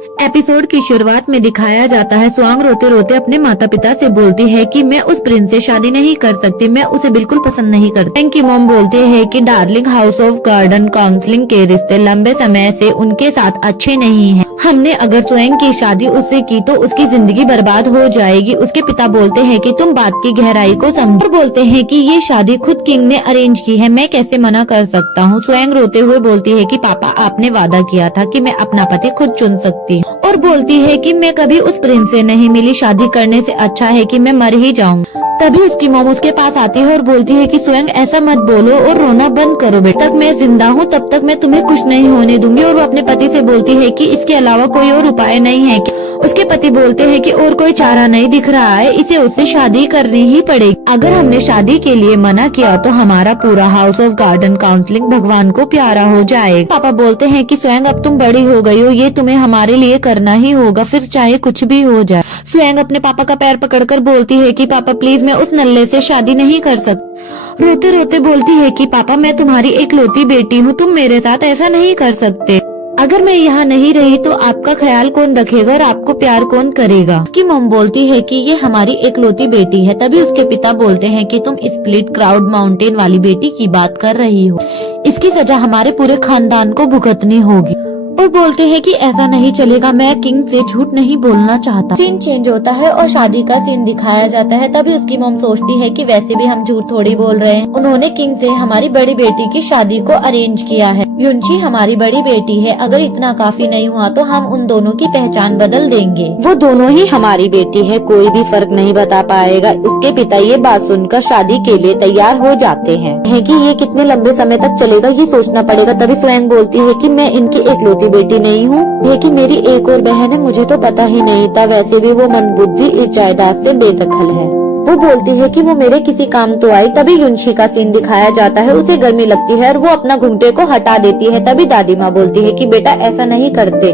Episode की शुरुआत में दिखाया जाता है स्वांग रोते रोते अपने माता पिता से बोलती है कि मैं उस प्रिंस से शादी नहीं कर सकती, मैं उसे बिल्कुल पसंद नहीं करती। स्वयं की मॉम बोलते हैं कि darling, house of garden counselling के रिश्ते लंबे समय से उनके साथ अच्छे नहीं हैं। हमने अगर स्वयं की शादी उससे की तो उसकी जिंदगी बर्बाद हो जाएगी। उसके पिता बोलते हैं कि तुम बात की गहराई को समझो, और बोलते हैं कि ये शादी खुद किंग ने अरेंज की है, मैं कैसे मना कर सकता हूँ। स्वयं रोते हुए बोलती है कि पापा, आपने वादा किया था कि मैं अपना पति खुद चुन सकती हूँ, और बोलती है कि मैं कभी उस प्रिंस से नहीं मिली, शादी करने से अच्छा है कि मैं मर ही जाऊँ। तभी उसकी मॉम उसके पास आती है और बोलती है कि स्वयं ऐसा मत बोलो और रोना बंद करो बेटा, तक मैं जिंदा हूँ तब तक मैं तुम्हें कुछ नहीं होने दूंगी। और वो अपने पति से बोलती है कि इसके अलावा कोई और उपाय नहीं है क्या? उसके पति बोलते हैं कि और कोई चारा नहीं दिख रहा है, इसे उससे शादी करनी ही पड़ेगी। अगर हमने शादी के लिए मना किया तो हमारा पूरा हाउस ऑफ गार्डन काउंसलिंग भगवान को प्यारा हो जाएगा। पापा बोलते हैं कि स्वयं अब तुम बड़ी हो गई हो, ये तुम्हें हमारे लिए करना ही होगा, फिर चाहे कुछ भी हो जाए। स्वयं अपने पापा का पैर पकड़कर बोलती है कि पापा प्लीज, मैं उस नल्ले से शादी नहीं कर सकती। रोते रोते बोलती है कि पापा, मैं तुम्हारी इकलौती बेटी हूँ, तुम मेरे साथ ऐसा नहीं कर सकते। अगर मैं यहाँ नहीं रही तो आपका ख्याल कौन रखेगा और आपको प्यार कौन करेगा? उसकी मॉम बोलती है कि ये हमारी इकलौती बेटी है। तभी उसके पिता बोलते हैं कि तुम स्प्लिट क्राउड माउंटेन वाली बेटी की बात कर रही हो, इसकी सजा हमारे पूरे खानदान को भुगतनी होगी। और बोलते हैं कि ऐसा नहीं चलेगा, मैं किंग से झूठ नहीं बोलना चाहता। सीन चेंज होता है और शादी का सीन दिखाया जाता है। तभी उसकी मॉम सोचती है कि वैसे भी हम झूठ थोड़ी बोल रहे हैं, उन्होंने किंग से हमारी बड़ी बेटी की शादी को अरेंज किया है। युनशी हमारी बड़ी बेटी है, अगर इतना काफी नहीं हुआ तो हम उन दोनों की पहचान बदल देंगे। वो दोनों ही हमारी बेटी है, कोई भी फर्क नहीं बता पाएगा। उसके पिता ये बात सुनकर शादी के लिए तैयार हो जाते हैं कि ये कितने लंबे समय तक चलेगा ये सोचना पड़ेगा। तभी स्वयं बोलती है कि मैं इनकी इकलौती बेटी नहीं हूँ, ये कि मेरी एक और बहन है, मुझे तो पता ही नहीं था। वैसे भी वो मंदबुद्धि इस जायदाद से बेदखल है। वो बोलती है कि वो मेरे किसी काम तो आई। तभी युनशी का सीन दिखाया जाता है, उसे गर्मी लगती है और वो अपना घुंघटे को हटा देती है। तभी दादी माँ बोलती है कि बेटा ऐसा नहीं करते,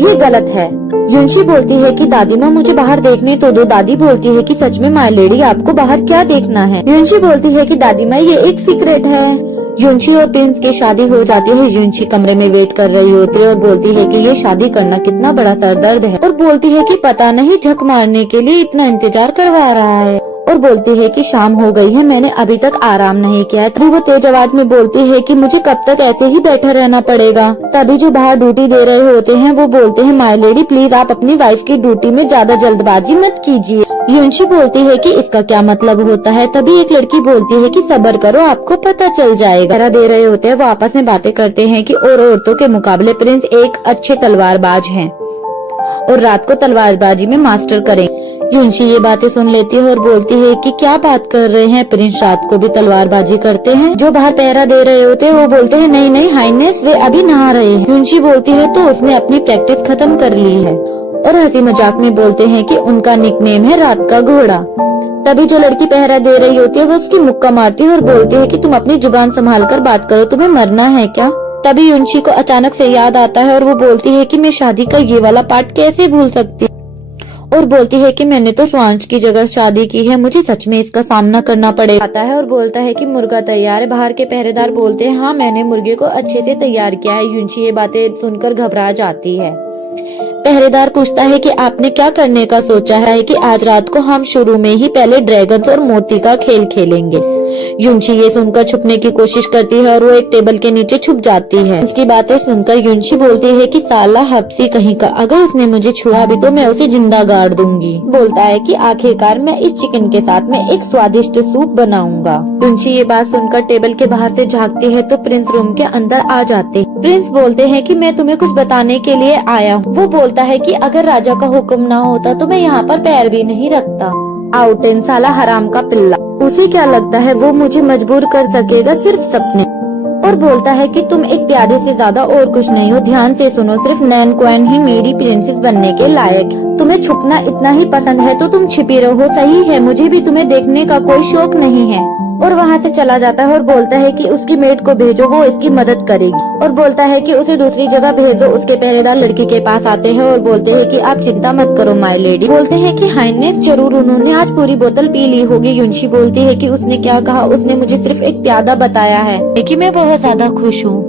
ये गलत है। युनशी बोलती है कि दादी माँ मुझे बाहर देखने तो दो। दादी बोलती है कि सच में माय लेडी, आपको बाहर क्या देखना है? युनशी बोलती है कि दादी माँ ये एक सीक्रेट है। युनशी और प्रिंस की शादी हो जाती है। युनशी कमरे में वेट कर रही होती है और बोलती है कि ये शादी करना कितना बड़ा सरदर्द है, और बोलती है कि पता नहीं झक मारने के लिए इतना इंतजार करवा रहा है। और बोलती है कि शाम हो गई है, मैंने अभी तक आराम नहीं किया। तो वो तेज आवाज में बोलती है कि मुझे कब तक ऐसे ही बैठा रहना पड़ेगा। तभी जो बाहर ड्यूटी दे रहे होते हैं वो बोलते हैं, माय लेडी प्लीज आप अपनी वाइफ की ड्यूटी में ज्यादा जल्दबाजी मत कीजिए। युनशी बोलती है कि इसका क्या मतलब होता है? तभी एक लड़की बोलती है कि सब्र करो, आपको पता चल जाएगा। दे रहे होते हैं, वो आपस में बातें करते हैं कि और औरतों के मुकाबले प्रिंस एक अच्छे तलवारबाज हैं और रात को तलवारबाजी में मास्टर करें। युनशी ये बातें सुन लेती है और बोलती है कि क्या बात कर रहे हैं, प्रिंस रात को भी तलवारबाजी करते हैं? जो बाहर पहरा दे रहे होते हैं वो बोलते हैं नहीं नहीं हाइनेस, वे अभी नहा रहे हैं। युनशी बोलती है तो उसने अपनी प्रैक्टिस खत्म कर ली है, और हंसी मजाक में बोलते हैं कि उनका निकनेम है रात का घोड़ा। तभी जो लड़की पहरा दे रही होती है वो उसकी मुक्का मारती है और बोलती है कि तुम अपनी जुबान संभाल कर बात करो, तुम्हें मरना है क्या? तभी युनशी को अचानक से याद आता है और वो बोलती है कि मैं शादी का ये वाला पार्ट कैसे भूल सकती, और बोलती है कि मैंने तो स्वांच की जगह शादी की है, मुझे सच में इसका सामना करना पड़ेगा। आता है और बोलता है कि मुर्गा तैयार है। बाहर के पहरेदार बोलते हैं हाँ मैंने मुर्गे को अच्छे से तैयार किया है। युनशी ये बातें सुनकर घबरा जाती है। पहरेदार पूछता है कि आपने क्या करने का सोचा है? कि आज रात को हम शुरू में ही पहले ड्रैगन्स और मोती का खेल खेलेंगे। युनशी ये सुनकर छुपने की कोशिश करती है और वो एक टेबल के नीचे छुप जाती है। उसकी बातें सुनकर युनशी बोलती है कि साला हब्सी कहीं का, अगर उसने मुझे छुआ भी तो मैं उसे जिंदा गाड़ दूंगी। बोलता है कि आखिरकार मैं इस चिकन के साथ में एक स्वादिष्ट सूप बनाऊंगा। युनशी ये बात सुनकर टेबल के बाहर से झांकती है तो प्रिंस रूम के अंदर आ जाते हैं। प्रिंस बोलते हैं कि मैं तुम्हें कुछ बताने के लिए आया हूँ। वो बोलता है कि अगर राजा का हुक्म ना होता तो मैं यहाँ पर पैर भी नहीं रखता। आउटेन साला हराम का पिल्ला, उसे क्या लगता है वो मुझे मजबूर कर सकेगा सिर्फ सपने? और बोलता है कि तुम एक प्यादे से ज्यादा और कुछ नहीं हो, ध्यान से सुनो, सिर्फ नैन क्वीन ही मेरी प्रिंसेस बनने के लायक है। तुम्हें छुपना इतना ही पसंद है तो तुम छिपी रहो, सही है, मुझे भी तुम्हें देखने का कोई शौक नहीं है। और वहाँ से चला जाता है और बोलता है कि उसकी मेड को भेजो, वो इसकी मदद करेगी। और बोलता है कि उसे दूसरी जगह भेजो। उसके पहरेदार लड़की के पास आते हैं और बोलते हैं कि आप चिंता मत करो माय लेडी। बोलते हैं कि हाइनेस जरूर उन्होंने आज पूरी बोतल पी ली होगी। युनशी बोलती है कि उसने क्या कहा? उसने मुझे सिर्फ एक प्यादा बताया है कि मैं बहुत ज्यादा खुश हूँ।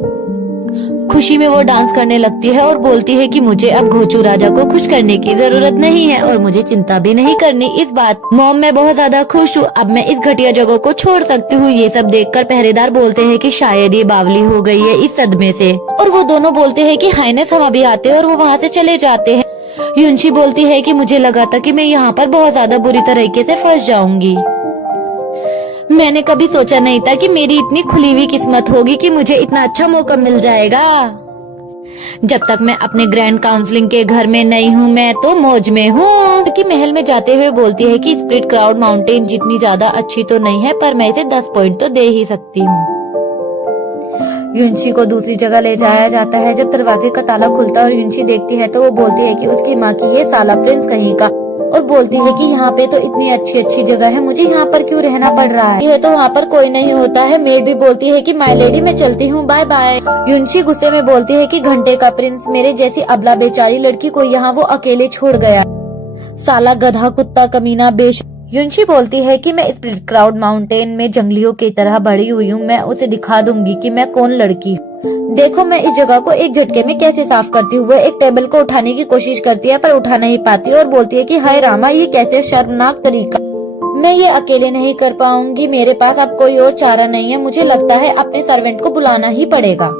खुशी में वो डांस करने लगती है और बोलती है कि मुझे अब घोचू राजा को खुश करने की जरूरत नहीं है और मुझे चिंता भी नहीं करनी। इस बात मॉम मैं बहुत ज्यादा खुश हूँ, अब मैं इस घटिया जगह को छोड़ सकती हूँ। ये सब देखकर पहरेदार बोलते हैं कि शायद ये बावली हो गई है इस सदमे से, और वो दोनों बोलते हैं कि हाइनेस हम अभी आते हैं, और वो वहाँ से चले जाते हैं। युनशी बोलती है कि मुझे लगा था कि मैं यहाँ पर बहुत ज्यादा बुरी तरीके से फंस जाऊंगी। मैंने कभी सोचा नहीं था कि मेरी इतनी खुली हुई किस्मत होगी कि मुझे इतना अच्छा मौका मिल जाएगा। जब तक मैं अपने ग्रैंड काउंसलिंग के घर में नहीं हूँ मैं तो मौज में हूँ। कि महल में जाते हुए बोलती है कि स्प्लिट क्लाउड माउंटेन जितनी ज्यादा अच्छी तो नहीं है, पर मैं इसे 10 पॉइंट तो दे ही सकती हूँ। युनशी को दूसरी जगह ले जाया जाता है। जब दरवाजे का ताला खुलता है और युनशी देखती है तो वो बोलती है कि उसकी माँ की ये साला प्रिंस कहीं का, और बोलती है कि यहाँ पे तो इतनी अच्छी अच्छी जगह है, मुझे यहाँ पर क्यों रहना पड़ रहा है, ये तो वहाँ पर कोई नहीं होता है। मेड भी बोलती है कि माय लेडी मैं चलती हूँ, बाय बाय। युनशी गुस्से में बोलती है कि घंटे का प्रिंस मेरे जैसी अबला बेचारी लड़की को यहाँ वो अकेले छोड़ गया, साला गधा कुत्ता कमीना बेश। युनशी बोलती है कि मैं स्प्लिट क्लाउड माउंटेन में जंगलियों की तरह बड़ी हुई हूँ, मैं उसे दिखा दूंगी कि मैं कौन लड़की हूँ। देखो मैं इस जगह को एक झटके में कैसे साफ करती हूँ। वो एक टेबल को उठाने की कोशिश करती है पर उठा नहीं पाती और बोलती है कि हाय रामा ये कैसे शर्मनाक तरीका, मैं ये अकेले नहीं कर पाऊंगी, मेरे पास अब कोई और चारा नहीं है, मुझे लगता है अपने सर्वेंट को बुलाना ही पड़ेगा।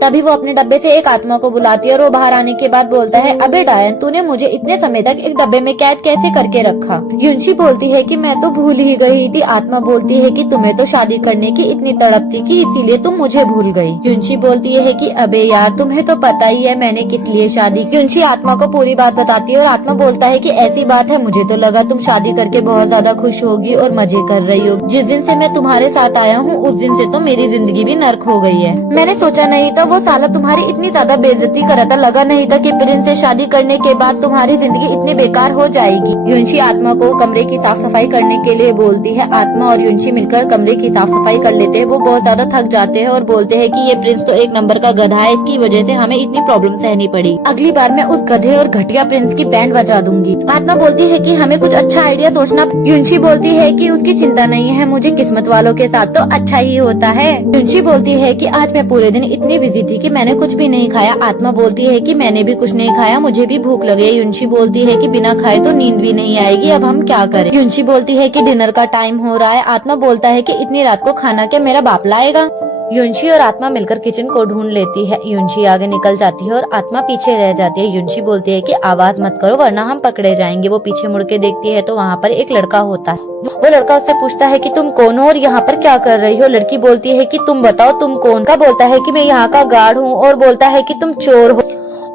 तभी वो अपने डब्बे से एक आत्मा को बुलाती है और वो बाहर आने के बाद बोलता है, अबे डायन तूने मुझे इतने समय तक एक डब्बे में कैद कैसे करके रखा। युनशी बोलती है कि मैं तो भूल ही गई थी। आत्मा बोलती है कि तुम्हें तो शादी करने की इतनी तड़प थी कि इसीलिए तुम मुझे भूल गई। युनशी बोलती है कि अबे यार तुम्हें तो पता ही है मैंने किस लिए शादी। युनशी आत्मा को पूरी बात बताती है और आत्मा बोलता है कि ऐसी बात है, मुझे तो लगा तुम शादी करके बहुत ज्यादा खुश होगी और मजे कर रही हो। जिस दिन से मैं तुम्हारे साथ आया हूँ उस दिन से तो मेरी जिंदगी भी नर्क हो गई है। मैंने सोचा नहीं था वो साला तुम्हारी इतनी ज्यादा बेइज्जती करा था, लगा नहीं था कि प्रिंस से शादी करने के बाद तुम्हारी जिंदगी इतनी बेकार हो जाएगी। युनशी आत्मा को कमरे की साफ सफाई करने के लिए बोलती है। आत्मा और युनशी मिलकर कमरे की साफ सफाई कर लेते हैं। वो बहुत ज्यादा थक जाते हैं और बोलते हैं कि ये प्रिंस तो एक नंबर का गधा है, इसकी वजह से हमें इतनी प्रॉब्लम सहनी पड़ी। अगली बार मैं उस गधे और घटिया प्रिंस की बैंड बजा दूंगी। आत्मा बोलती है कि हमें कुछ अच्छा आइडिया सोचना। युनशी बोलती है कि उसकी चिंता नहीं है, मुझे किस्मत वालों के साथ तो अच्छा ही होता है। युनशी बोलती है कि आज मैं पूरे दिन इतनी बिजी थी कि मैंने कुछ भी नहीं खाया। आत्मा बोलती है कि मैंने भी कुछ नहीं खाया, मुझे भी भूख लगी है। युनशी बोलती है कि बिना खाए तो नींद भी नहीं आएगी, अब हम क्या करें। युनशी बोलती है कि डिनर का टाइम हो रहा है। आत्मा बोलता है कि इतनी रात को खाना क्या मेरा बाप लाएगा। युनशी और आत्मा मिलकर किचन को ढूंढ लेती है। युनशी आगे निकल जाती है और आत्मा पीछे रह जाती है। युनशी बोलती है कि आवाज मत करो वरना हम पकड़े जाएंगे। वो पीछे मुड़ के देखती है तो वहाँ पर एक लड़का होता है। वो लड़का उससे पूछता है कि तुम कौन हो और यहाँ पर क्या कर रही हो। लड़की बोलती है कि तुम बताओ तुम कौन। का बोलता है कि मैं यहाँ का गार्ड हूँ और बोलता है कि तुम चोर हो,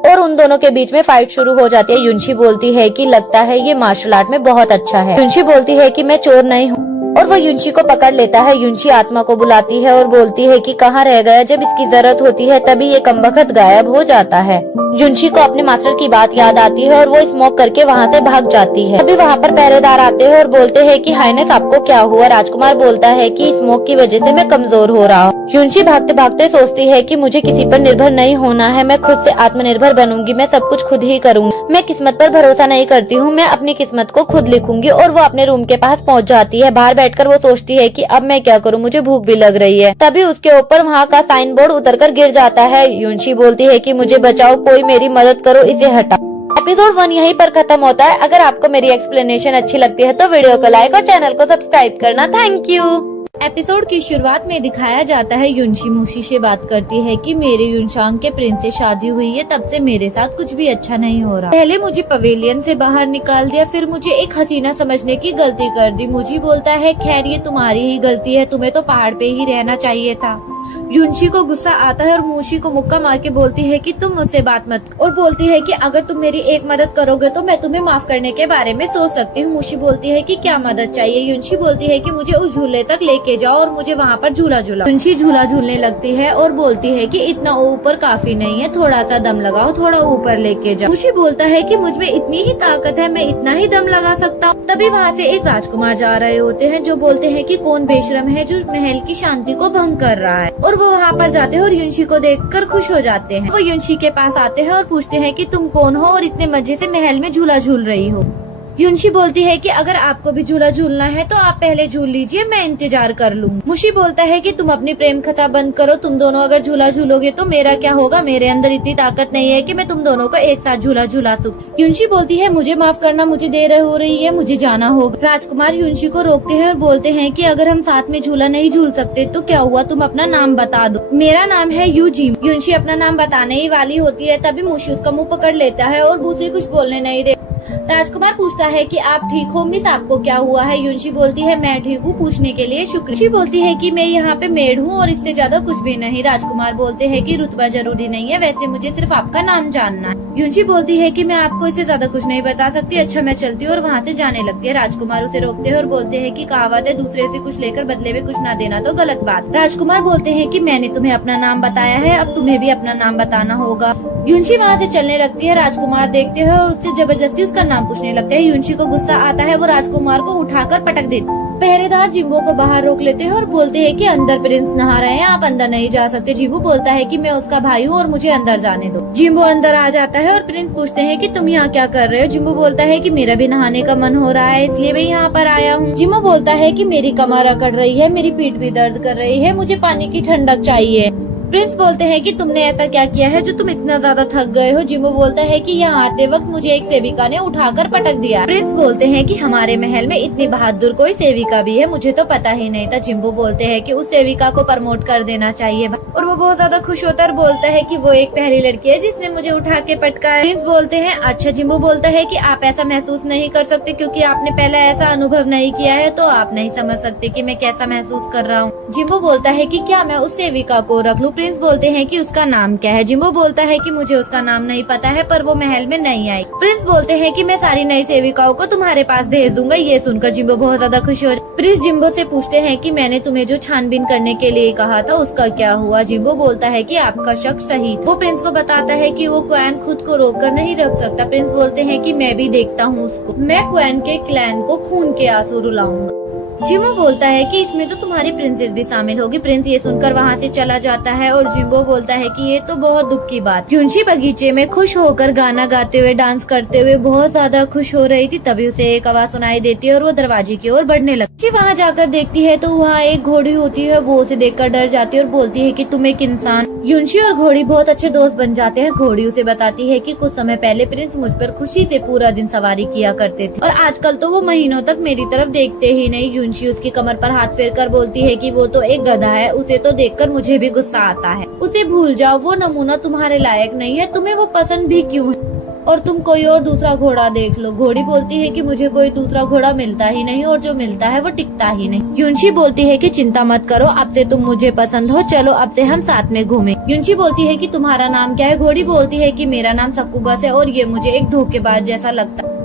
और उन दोनों के बीच में फाइट शुरू हो जाती है। युनशी बोलती है कि लगता है ये मार्शल आर्ट में बहुत अच्छा है। युनशी बोलती है कि मैं चोर नहीं हूँ और वो युनशी को पकड़ लेता है। युनशी आत्मा को बुलाती है और बोलती है कि कहाँ रह गया, जब इसकी जरूरत होती है तभी ये कमबख्त गायब हो जाता है। युनशी को अपने मास्टर की बात याद आती है और वो स्मोक करके वहाँ से भाग जाती है। तभी वहाँ पर पहरेदार आते हैं और बोलते हैं कि हाइनेस आपको क्या हुआ। राजकुमार बोलता है कि स्मोक की वजह से मैं कमजोर हो रहा हूँ। युनशी भागते भागते सोचती है कि मुझे किसी पर निर्भर नहीं होना है, मैं खुद से आत्मनिर्भर बनूंगी, मैं सब कुछ खुद ही करूंगी। मैं किस्मत पर भरोसा नहीं करती हूँ, मैं अपनी किस्मत को खुद लिखूंगी। और वो अपने रूम के पास पहुँच जाती है। बाहर बैठकर वो सोचती है कि अब मैं क्या करूँ, मुझे भूख भी लग रही है। तभी उसके ऊपर वहाँ का साइन बोर्ड उतरकर गिर जाता है। युनशी बोलती है कि मुझे बचाओ, कोई मेरी मदद करो, इसे हटाओ। एपिसोड 1 यहीं पर खत्म होता है। अगर आपको मेरी एक्सप्लेनेशन अच्छी लगती है तो वीडियो को लाइक और चैनल को सब्सक्राइब करना। Thank you. एपिसोड की शुरुआत में दिखाया जाता है युनशी मूशी से बात करती है कि मेरे युनशांग के प्रिंस से शादी हुई है, तब से मेरे साथ कुछ भी अच्छा नहीं हो रहा। पहले मुझे पवेलियन से बाहर निकाल दिया, फिर मुझे एक हसीना समझने की गलती कर दी। मुझे बोलता है खैर ये तुम्हारी ही गलती है, तुम्हें तो पहाड़ पे ही रहना चाहिए था। युनशी को गुस्सा आता है और मूशी को मुक्का मार के बोलती है कि तुम मुझसे बात मत, और बोलती है कि अगर तुम मेरी एक मदद करोगे तो मैं तुम्हें माफ करने के बारे में सोच सकती हूँ। मूशी बोलती है कि क्या मदद चाहिए। युनशी बोलती है कि मुझे उस झूले तक लेके जाओ और मुझे वहाँ पर झूला झूला। युनशी झूला झूलने लगती है और बोलती है कि इतना ऊपर काफी नहीं है, थोड़ा सा दम लगाओ, थोड़ा ऊपर लेके जाओ। मूशी बोलता है कि मुझ में इतनी ही ताकत है, मैं इतना ही दम लगा सकता हूँ। तभी वहाँ से एक राजकुमार जा रहे होते हैं जो बोलते हैं कि कौन बेशरम है जो महल की शांति को भंग कर रहा है, और वो वहाँ पर जाते हैं और युनशी को देखकर खुश हो जाते हैं। वो युनशी के पास आते हैं और पूछते हैं कि तुम कौन हो और इतने मजे से महल में झूला झूल रही हो। युनशी बोलती है कि अगर आपको भी झूला झूलना है तो आप पहले झूल लीजिए, मैं इंतजार कर लूँ। मुशी बोलता है कि तुम अपनी प्रेम कथा बंद करो, तुम दोनों अगर झूला झूलोगे तो मेरा क्या होगा, मेरे अंदर इतनी ताकत नहीं है कि मैं तुम दोनों को एक साथ झूला झूला सकूं। युनशी बोलती है मुझे माफ करना, मुझे देर हो रही है, मुझे जाना होगा। राजकुमार युनशी को रोकते हैं और बोलते हैं कि अगर हम साथ में झूला नहीं झूल सकते तो क्या हुआ, तुम अपना नाम बता दो। मेरा नाम है यूजी। युनशी अपना नाम बताने ही वाली होती है, तभी मुशी उसका मुँह पकड़ लेता है और उसे कुछ बोलने नहीं दे। राजकुमार पूछता है कि आप ठीक हो मिस, आपको क्या हुआ है। युनशी बोलती है मैं ठीक हूँ, पूछने के लिए शुक्रिया। युनशी बोलती है कि मैं यहाँ पे मेड हूँ और इससे ज्यादा कुछ भी नहीं। राजकुमार बोलते हैं कि रुतबा जरूरी नहीं है, वैसे मुझे सिर्फ आपका नाम जानना है। युनशी बोलती है कि मैं आपको इससे ज्यादा कुछ नहीं बता सकती, अच्छा मैं चलती हूँ और वहाँ से जाने लगती है। राजकुमार उसे रोकते हैं और बोलते हैं कि कहावत है दूसरे से कुछ लेकर बदले में कुछ ना देना तो गलत बात। राजकुमार बोलते हैं कि मैंने तुम्हें अपना नाम बताया है, अब तुम्हें भी अपना नाम बताना होगा। युनशी वहाँ से चलने लगती है। राजकुमार देखते हैं और उससे जबरदस्ती उसका नाम पूछने लगते हैं। युनशी को गुस्सा आता है, वो राजकुमार को उठाकर पटक देते। पहरेदार जिम्बो को बाहर रोक लेते हैं और बोलते हैं कि अंदर प्रिंस नहा रहे हैं, आप अंदर नहीं जा सकते। जिम्बो बोलता है कि मैं उसका भाई हूँ और मुझे अंदर जाने दो। जिम्बो अंदर आ जाता है और प्रिंस पूछते हैं कि तुम यहाँ क्या कर रहे हो। जिम्बो बोलता है कि मेरा भी नहाने का मन हो रहा है, इसलिए मैं यहाँ पर आया हूँ। जिम्बो बोलता है कि मेरी कमर अकड़ रही है, मेरी पीठ भी दर्द कर रही है, मुझे पानी की ठंडक चाहिए। प्रिंस बोलते हैं कि तुमने ऐसा क्या किया है जो तुम इतना ज्यादा थक गए हो। जिम्बो बोलता है कि यहाँ आते वक्त मुझे एक सेविका ने उठाकर पटक दिया। प्रिंस बोलते हैं कि हमारे महल में इतनी बहादुर कोई सेविका भी है, मुझे तो पता ही नहीं था। जिम्बो बोलते हैं कि उस सेविका को प्रमोट कर देना चाहिए और वो बहुत ज्यादा खुश होता है और बोलता है कि वो एक पहली लड़की है जिसने मुझे उठा के पटका। प्रिंस बोलते हैं अच्छा। जिम्बो बोलता है कि आप ऐसा महसूस नहीं कर सकते क्योंकि आपने पहले ऐसा अनुभव नहीं किया है, तो आप नहीं समझ सकते कि मैं कैसा महसूस कर रहा हूँ। जिम्बो बोलता है कि क्या मैं उस सेविका को रख लूं। प्रिंस बोलते हैं कि उसका नाम क्या है। जिम्बो बोलता है कि मुझे उसका नाम नहीं पता है, पर वो महल में नहीं आई। प्रिंस बोलते हैं कि मैं सारी नई सेविकाओं को तुम्हारे पास भेज दूंगा। ये सुनकर जिम्बो बहुत ज्यादा खुश हो जाता है। प्रिंस जिम्बो से पूछते हैं कि मैंने तुम्हें जो छानबीन करने के लिए कहा था उसका क्या हुआ। जिम्बो बोलता है कि आपका शक सही था। वो प्रिंस को बताता है कि वो क्वैन खुद को रोक कर नहीं रख सकता। प्रिंस बोलते हैं कि मैं भी देखता हूँ उसको, मैं क्वैन के क्लैन को खून के आंसू रुलाऊंगा। जिम्बो बोलता है कि इसमें तो तुम्हारी प्रिंसेस भी शामिल होगी। प्रिंस ये सुनकर वहाँ से चला जाता है और जिम्बो बोलता है कि ये तो बहुत दुख की बात। युनशी बगीचे में खुश होकर गाना गाते हुए डांस करते हुए बहुत ज्यादा खुश हो रही थी, तभी उसे एक आवाज सुनाई देती है और वो दरवाजे की ओर बढ़ने लगती है। वहाँ जाकर देखती है तो वहाँ एक घोड़ी होती है, वो उसे देखकर डर जाती है और बोलती है कि तुम एक इंसान। युनशी और घोड़ी बहुत अच्छे दोस्त बन जाते हैं। घोड़ी उसे बताती है कि कुछ समय पहले प्रिंस मुझ पर खुशी से पूरा दिन सवारी किया करते थे और आजकल तो वो महीनों तक मेरी तरफ देखते ही नहीं। युनशी उसकी कमर पर हाथ फेरकर बोलती है कि वो तो एक गधा है, उसे तो देखकर मुझे भी गुस्सा आता है। उसे भूल जाओ, वो नमूना तुम्हारे लायक नहीं है, तुम्हें वो पसंद भी क्यों है, और तुम कोई और दूसरा घोड़ा देख लो। घोड़ी बोलती है कि मुझे कोई दूसरा घोड़ा मिलता ही नहीं और जो मिलता है वो टिकता ही नहीं। युनशी बोलती है कि चिंता मत करो, अब से तुम मुझे पसंद हो, चलो अब से हम साथ में घूमें। युनशी बोलती है कि तुम्हारा नाम क्या है। घोड़ी बोलती है कि मेरा नाम सक्कुबस है और ये मुझे एक धोखेबाज जैसा लगता है,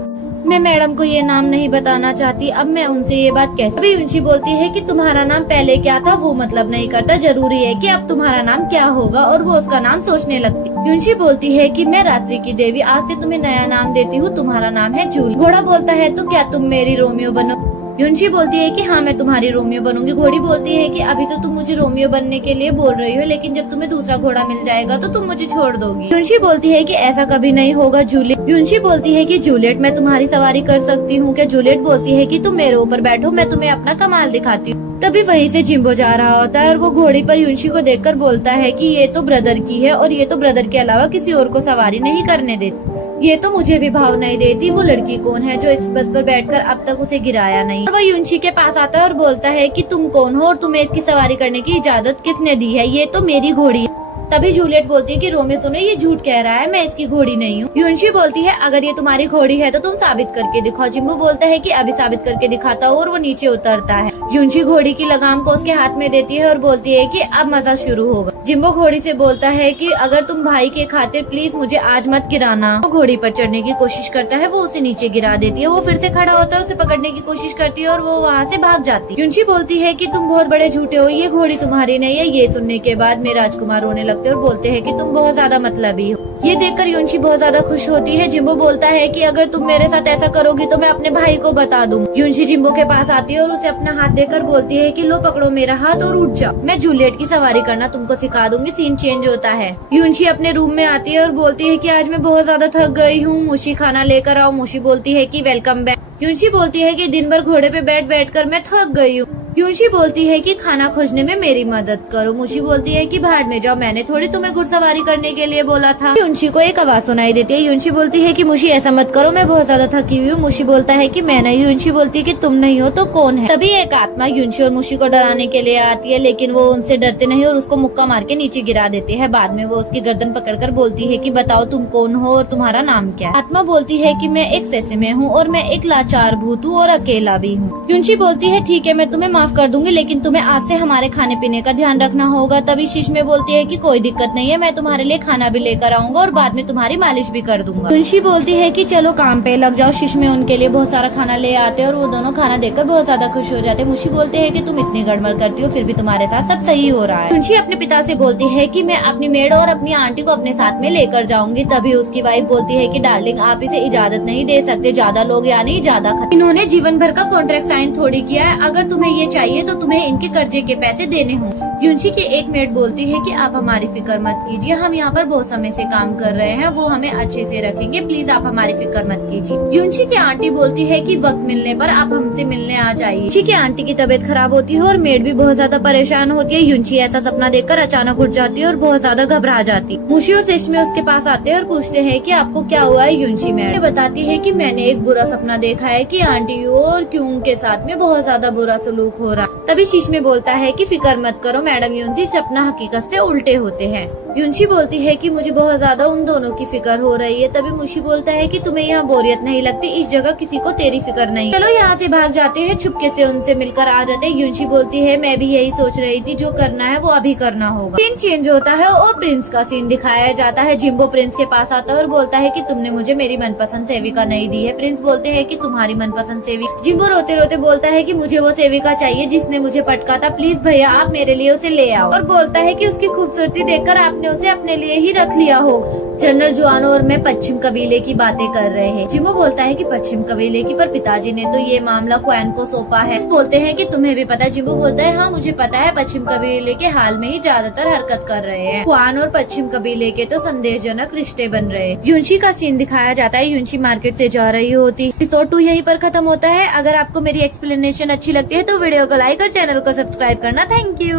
मैं मैडम को ये नाम नहीं बताना चाहती, अब मैं उनसे ये बात कहती। अभी युनशी बोलती है कि तुम्हारा नाम पहले क्या था वो मतलब नहीं करता, जरूरी है कि अब तुम्हारा नाम क्या होगा, और वो उसका नाम सोचने लगती। युनशी बोलती है कि मैं रात्रि की देवी, आज से तुम्हें नया नाम देती हूँ, तुम्हारा नाम है जूली। घोड़ा बोलता है तो क्या तुम मेरी रोमियो बनो। युनशी बोलती है कि हाँ मैं तुम्हारी रोमियो बनूंगी। घोड़ी बोलती है कि अभी तो तुम मुझे रोमियो बनने के लिए बोल रही हो, लेकिन जब तुम्हें दूसरा घोड़ा मिल जाएगा तो तुम मुझे छोड़ दोगी। युनशी बोलती है कि ऐसा कभी नहीं होगा जूलियट। युनशी बोलती है कि जूलियट मैं तुम्हारी सवारी कर सकती हूँ क्या। जूलियट बोलती है कि तुम मेरे ऊपर बैठो, मैं तुम्हें अपना कमाल दिखाती हूँ। तभी वहीं से जिम्बो जा रहा होता है और वो घोड़ी पर युनशी को देखकर बोलता है कि ये तो ब्रदर की है और ये तो ब्रदर के अलावा किसी और को सवारी नहीं करने देती, ये तो मुझे भी भाव नहीं देती। वो लड़की कौन है जो इस बस पर बैठकर अब तक उसे गिराया नहीं। और वो युनशी के पास आता है और बोलता है कि तुम कौन हो और तुम्हें इसकी सवारी करने की इजाजत किसने दी है, ये तो मेरी घोड़ी है। तभी जूलियट बोलती है कि रोमियो सुनो, ये झूठ कह रहा है, मैं इसकी घोड़ी नहीं हूँ। युनशी बोलती है अगर ये तुम्हारी घोड़ी है तो तुम साबित करके दिखाओ। जिम्बो बोलता है कि अभी साबित करके दिखाता हूँ और वो नीचे उतरता है। युनशी घोड़ी की लगाम को उसके हाथ में देती है और बोलती है कि अब मजा शुरू होगा। जिम्बो घोड़ी से बोलता है कि अगर तुम भाई के खातिर प्लीज मुझे आज मत गिराना। वो घोड़ी पर चढ़ने की कोशिश करता है, वो उसे नीचे गिरा देती है। वो फिर से खड़ा होता है, उसे पकड़ने की कोशिश करती है और वो वहाँ से भाग जाती है। युनशी बोलती है कि तुम बहुत बड़े झूठे हो, ये घोड़ी तुम्हारी नहीं है। ये सुनने के बाद मेरे राजकुमार रोने लगते हैं और बोलते हैं कि तुम बहुत ज्यादा मतलबी हो। ये देखकर युनशी बहुत ज्यादा खुश होती है। जिम्बो बोलता है कि अगर तुम मेरे साथ ऐसा करोगी तो मैं अपने भाई को बता दूँ। युनशी जिम्बो के पास आती है और उसे अपना हाथ देकर बोलती है कि लो पकड़ो मेरा हाथ और उठ जाओ, मैं जूलियट की सवारी करना तुमको सिखा दूंगी। सीन चेंज होता है। युनशी अपने रूम में आती है और बोलती है कि आज मैं बहुत ज्यादा थक गई हूँ, मुशी खाना लेकर आओ। मुशी बोलती है कि वेलकम बैक। युनशी बोलती है कि दिन भर घोड़े पे बैठ कर मैं थक गई हूँ। युनशी बोलती है कि खाना खोजने में मेरी मदद करो। मुशी बोलती है कि भाड़ में जाओ, मैंने थोड़ी तुम्हें घुड़सवारी करने के लिए बोला था। युनशी को एक आवाज सुनाई देती है। युनशी बोलती है कि मुशी ऐसा मत करो, मैं बहुत ज्यादा थकी हुई हूँ। मुशी बोलता है कि मैं नहीं। युनशी बोलती है कि तुम नहीं हो तो कौन है। तभी एक आत्मा युनशी और मुशी को डराने के लिए आती है, लेकिन वो उनसे डरते नहीं और उसको मुक्का मार के नीचे गिरा देती है। बाद में वो उसकी गर्दन पकड़कर बोलती है कि बताओ तुम कौन हो और तुम्हारा नाम क्या है। आत्मा बोलती है कि मैं एक सैसे में हूँ और मैं एक लाचार भूत हूँ और अकेला भी हूँ। युनशी बोलती है ठीक है, मैं तुम्हें माफ कर दूंगी, लेकिन तुम्हें आज से हमारे खाने पीने का ध्यान रखना होगा। तभी शिश्मे बोलती है कि कोई दिक्कत नहीं है, मैं तुम्हारे लिए खाना भी लेकर आऊंगा और बाद में तुम्हारी मालिश भी कर दूंगा। युनशी बोलती है कि चलो काम पे लग जाओ। शिश्मे उनके लिए बहुत सारा खाना ले आते हैं और वो दोनों खाना देखकर बहुत ज्यादा खुश हो जाते हैं। मुशी बोलते हैं कि तुम इतनी गड़बड़ करती हो फिर भी तुम्हारे साथ सब सही हो रहा है। युनशी अपने पिता से बोलती है कि मैं अपनी मेड और अपनी आंटी को अपने साथ में लेकर जाऊंगी। तभी उसकी वाइफ बोलती है कि डार्लिंग आप इसे इजाजत नहीं दे सकते, ज्यादा लोग यानी ज्यादा खर्च। इन्होंने जीवन भर का कॉन्ट्रैक्ट साइन थोड़ी किया है, अगर तुम्हें ये चाहिए तो तुम्हें इनके कर्जे के पैसे देने हों। युनशी की एक मेड बोलती है कि आप हमारी फिक्र मत कीजिए, हम यहाँ पर बहुत समय से काम कर रहे हैं, वो हमें अच्छे से रखेंगे, प्लीज आप हमारी फिक्र मत कीजिए। युनशी की आंटी बोलती है कि वक्त मिलने पर आप हमसे मिलने आ जाइए। युनशी की आंटी की तबीयत खराब होती है और मेड भी बहुत ज्यादा परेशान होती है। युनशी ऐसा सपना देखकर अचानक उठ जाती है और बहुत ज्यादा घबरा जाती है। मुशी और शिश्मे उसके पास आते हैं और पूछते हैं कि आपको क्या हुआ है। युनशी मेड बताती है कि मैंने एक बुरा सपना देखा है कि आंटी और क्यूंग के साथ में बहुत ज्यादा बुरा सलूक हो रहा। तभी शिश्मे बोलता है कि फिक्र मत करो मैडम, युनशी सपना हकीकत से उल्टे होते हैं। युनशी बोलती है कि मुझे बहुत ज्यादा उन दोनों की फिक्र हो रही है। तभी मुशी बोलता है कि तुम्हें यहाँ बोरियत नहीं लगती, इस जगह किसी को तेरी फिक्र नहीं, चलो यहाँ से भाग जाते हैं, छुपके से उनसे मिलकर आ जाते हैं। युनशी बोलती है मैं भी यही सोच रही थी, जो करना है वो अभी करना होगा। सीन चेंज होता है और प्रिंस का सीन दिखाया जाता है। जिम्बो प्रिंस के पास आता है और बोलता है कि तुमने मुझे मेरी मनपसंद सेविका नहीं दी है। प्रिंस बोलते हैं कि तुम्हारी मनपसंद सेविका। जिम्बो रोते रोते बोलता है कि मुझे वो सेविका चाहिए जिसने मुझे पटका था, प्लीज भैया आप मेरे लिए उसे ले आओ। और बोलता है कि उसकी खूबसूरती देखकर आपने उसे अपने लिए ही रख लिया होगा। जनरल जुआनो और मैं पश्चिम कबीले की बातें कर रहे हैं। जिम्बो बोलता है कि पश्चिम कबीले की, पर पिताजी ने तो ये मामला क्वैन को सौंपा है। बोलते हैं कि तुम्हें भी पता है। जिम्बो बोलता है हाँ मुझे पता है, पश्चिम कबीले के हाल में ही ज्यादातर हरकत कर रहे हैं। क्वैन और पश्चिम कबीले के तो संदेशजनक रिश्ते बन रहे हैं। युनशी का सीन दिखाया जाता है। युनशी मार्केट से जा रही होती। एपिसोड 2 यहीं पर खत्म होता है। अगर आपको मेरी एक्सप्लेनेशन अच्छी लगती है तो वीडियो को लाइक और चैनल को सब्सक्राइब करना। Thank you.